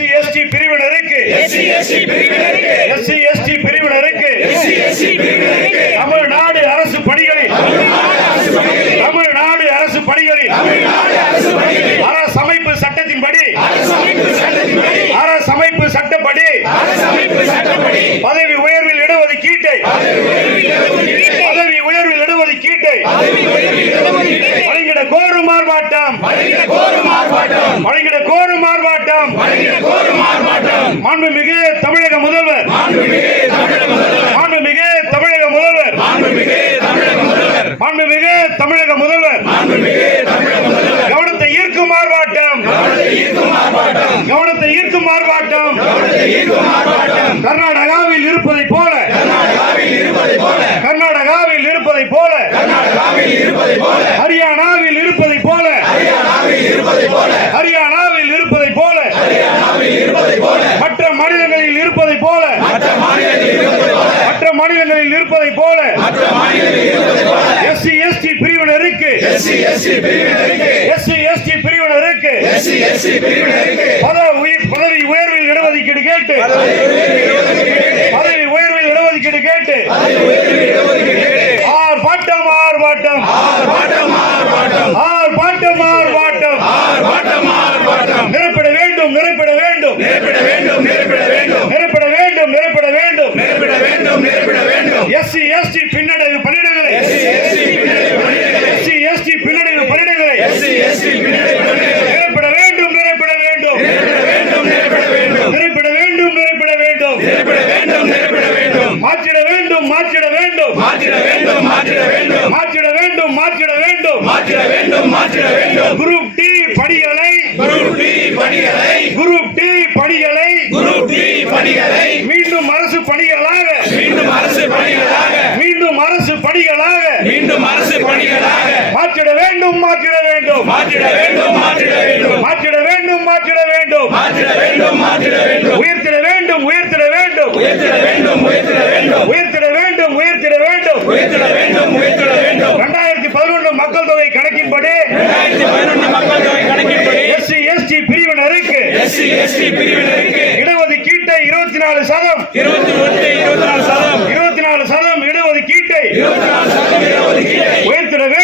ST பிரிவினருக்கு. SC ST பிரிவினருக்கு. SC ST பிரிவினருக்கு. எஸ்சி எஸ்டி பிரிவினருக்கு. தமிழ்நாடு அரசு பணிகளில். தமிழ்நாடு அரசு பணிகளில். அரசமைப்பு சட்டத்தின்படி. அரசமைப்பு சட்டப்படி. பதவி உயர்வில் இடஒதுக்கீட்டை பதவி உயர்வில் இடஒதுக்கீட்டை மாண்புமிகு தமிழக முதல்வர். மாண்புமிகு தமிழக முதல்வர். மாண்புமிகு தமிழக முதல்வர். கவனத்தை ஈர்க்கும் ஆர்ப்பாட்டம். கவனத்தை ஈர்க்கும் ஆர்ப்பாட்டம். கர்நாடகாவில் இருப்பதை போல் இருப்பதை போல எஸ்சி எஸ்டி பிரிவினருக்கு எஸ்சி எஸ்டி பிரிவினருக்கு பதவி உயர்வில் இடஒதுக்கீடு கேட்டு. பதவி உயர்வில் இடஒதுக்கீடு கேட்டு. நிரப்பிட வேண்டும் நிரப்பிட வேண்டும் நிரப்பிட வேண்டும். நிரப்பிட வேண்டும் வேண்டும் வேண்டும். வேண்டும் மாற்றிட வேண்டும் மாற்றிட வேண்டும். மாற்றிட வேண்டும் மாற்றிட வேண்டும். மாற்றிட வேண்டும் மாற்றிட வேண்டும் மாற்றிட வேண்டும் மாற்றிட வேண்டும் குரூப் டி பணிகளை குரூப் டி பணிகளை குரூப் டி பணிகளை குரூப் டி பணிகளை மீண்டும் மாற்றிட வேண்டும் மாற்றிட வேண்டும். மாற்றிட வேண்டும் மாற்றிட வேண்டும். மாற்றிட வேண்டும் மாற்றிட வேண்டும். மாற்றிட வேண்டும் மாற்றிட வேண்டும். உயர்த்திட வேண்டும் உயர்த்திட வேண்டும். உயர்த்திட வேண்டும் உயர்த்திட வேண்டும். உயர்த்திட வேண்டும் உயர்த்திட வேண்டும். உயர்த்திட வேண்டும் உயர்த்திட வேண்டும். இரண்டாயிரத்தி பதினொன்று மக்கள் தொகை கணக்கின்படி இரண்டாயிரத்தி பதினொன்று மக்கள் தொகை கணக்கின்படி எஸ்சி எஸ்டி பிரிவினருக்கு எஸ்சி எஸ்டி பிரிவினருக்கு இடஒது கீட்டை இருபத்தி நாலு சதம். இருபத்தி ஒன்று இருபத்தி நாலு சதம். இருபத்தி நாலு சதம் இடஒது கீட்டை இருபத்தி நாலு சதம் இடஒது கீட்டை உயர்த்திட வேண்டும்